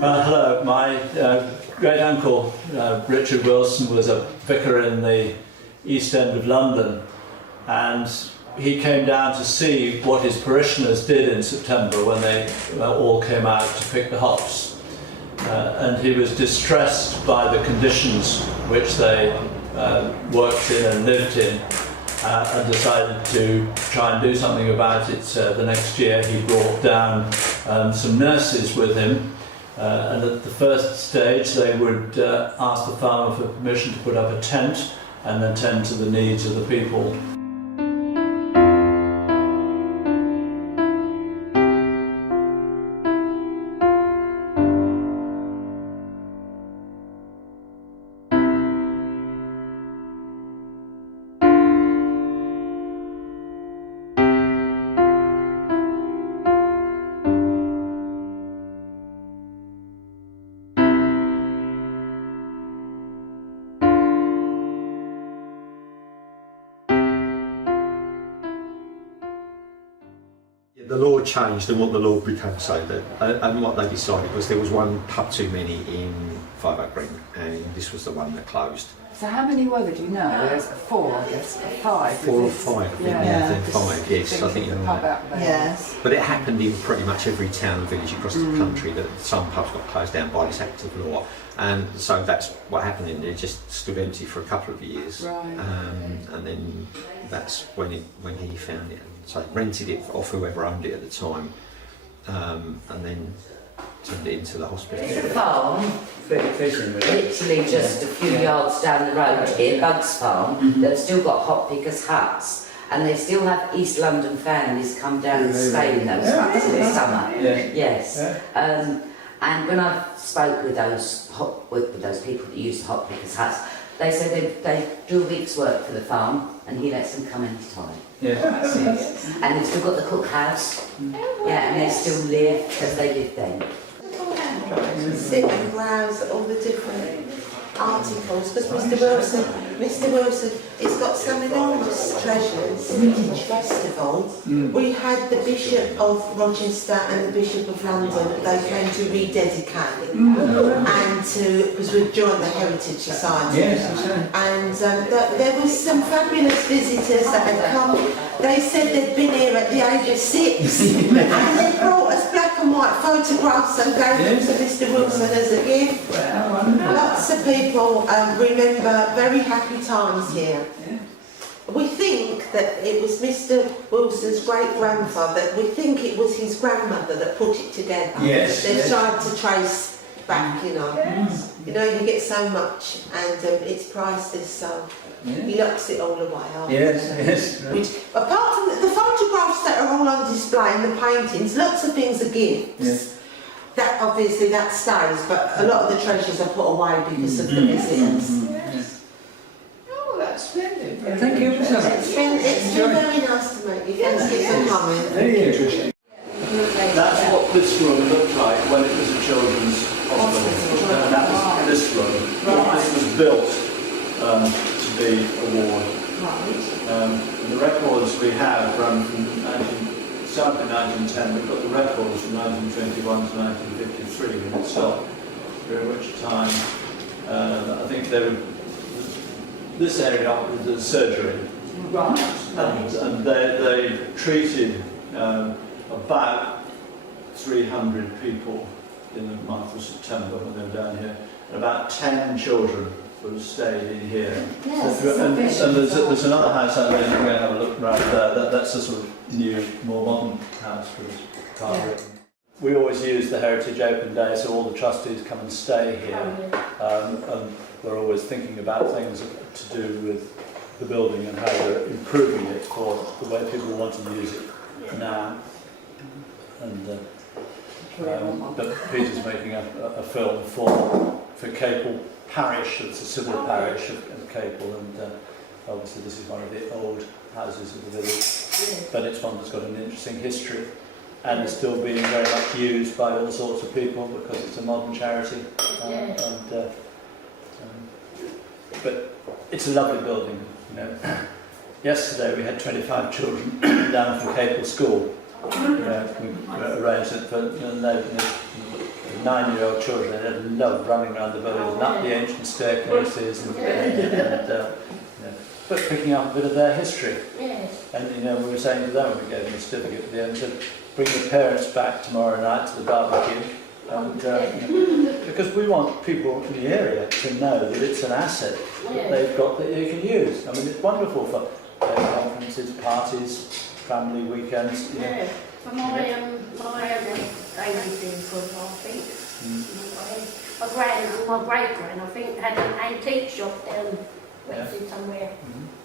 Hello, my great uncle Richard Wilson was a vicar in the East End of London, and he came down to see what his parishioners did in September when they all came out to pick the hops. And he was distressed by the conditions which they worked in and lived in, and decided to try and do something about it. The next year he brought down some nurses with him, and at the first stage they would ask the farmer for permission to put up a tent and then tend to the needs of the people. The law changed, and what the law became so that, and what they decided was there was one pub too many in Five Oak Green, and this was the one that closed. So how many were there, do you know? There's 4, I guess, 5. 4 or 5, I think, then 5, yes, I think you're right. Yes. But it happened in pretty much every town and village across the country that some pubs got closed down by this act of law, and so that's what happened, and it just stood empty for a couple of years. Right. And then that's when he found it. So rented it off whoever owned it at the time, and then turned it into the hospital. There's a farm, literally just a few yards down the road here, Bugs Farm, that's still got hop pickers huts, and they still have East London families come down and stay in those huts in the summer. Yes. And when I spoke with those people that use the hop pickers huts, they said they do a week's work for the farm, and he lets them come any time. Yeah. And they've still got the cookhouse. Yeah, and they still live as they lived then. Sit and browse all the different articles, because Mr Wilson, he's got some enormous treasures. First of all, we had the Bishop of Rochester and the Bishop of London. They came to rededicate and because we've joined the Heritage Society. And there was some fabulous visitors that had come. They said they'd been here at the age of 6 and they brought us black and white photographs and gave them to Mr Wilson as a gift. Lots of people remember very happy times here. We think that it was Mr Wilson's great-grandfather. We think it was his grandmother that put it together. Yes. They've tried to trace back, you know. You know, you get so much, and it's priceless, so he locks it all away. Yes. Which, apart from the photographs that are all on display and the paintings, lots of things are gifts. Yes. That obviously that stays, but a lot of the treasures are put away because of the visitors. Oh, that's splendid. Thank you so much. It's been very nice to meet you. Thank you for coming. Very interesting. That's what this room looked like when it was a children's hospital. And that was this room. This was built to be a ward. And the records we have run from 1910. We've got the records from 1921 to 1953 when it stopped, during which time I think this area was a surgery. Right. And they treated about 300 people in the month of September when they were down here, and about 10 children sort of stayed in here. Yes, and there's another house out there, we're going to have a look right there. That's a sort of new, more modern house with carpet. We always use the Heritage Open Day, so all the trustees come and stay here. And we're always thinking about things to do with the building and how we're improving it for the way people want to use it now. And but Peter's making a film for Capel Parish. It's a civil parish of Capel, and obviously this is one of the old houses of the village, but it's one that's got an interesting history and is still being very much used by all sorts of people because it's a modern charity. But it's a lovely building, you know. Yesterday we had 25 children down from Capel School. We arranged it for 9-year-old children, they love running around the buildings and up the ancient staircases but picking up a bit of their history. Yes. And we were saying to them, we gave them a certificate at the end, to bring the parents back tomorrow night to the barbecue. And, because we want people in the area to know that it's an asset that they've got that they can use. I mean, it's wonderful for conferences, parties, family weekends. Yeah. For my baby for I think. My great-gran, I think, had an antique shop down Yeah. somewhere. Mhm.